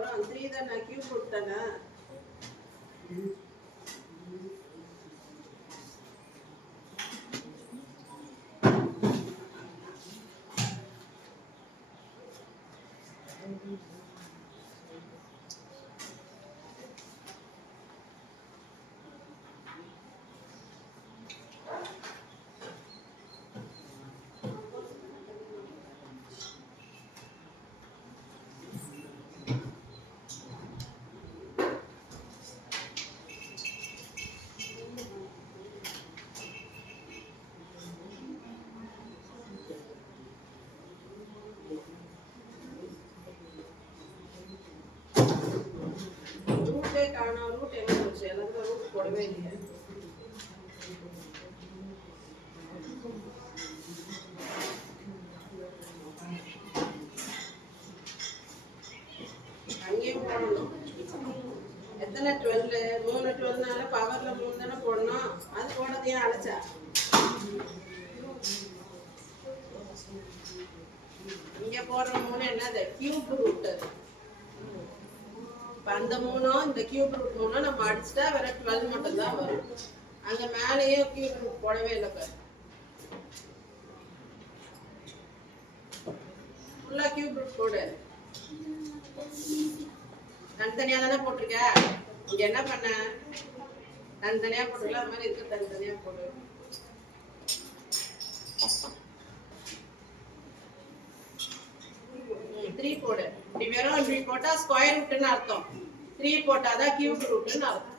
வரும் 3 தானே cube root தானே ரூட் எங்க போச்சு எல்லாத்துக்கும் ரூட் போடவே இல்லையா அங்கேயும் போடணும் எத்தனை 12 3 12னால பவர்ல 3 தானே போடணும் அது போடதையும் அழைச்சா இங்க போடுற 3 என்னது கியூப் ரூட் அந்த 3 இந்த கியூப் ரூட் 3 நம்ம அடிச்சிட்டா வேற 12 மட்டும் தான் வரும் அங்க மேலேயே கியூப் ரூட் போடவே இல்லை பாரு ஃபுல்லா கியூப் ரூட் போடு தனித்தனியா தானே போட்டிருக்க இங்க என்ன பண்ண தனித்தனியா போட்டுக்கலாம் அது மாதிரி இருக்கு தனித்தனியா போடு 3 போடு இப்படி வெறும் இப்படி போட்டா ஸ்கொயர் ரூட்னு அர்த்தம் 3 போட்டாதான் கியூப் ரூட்னு அர்த்தம்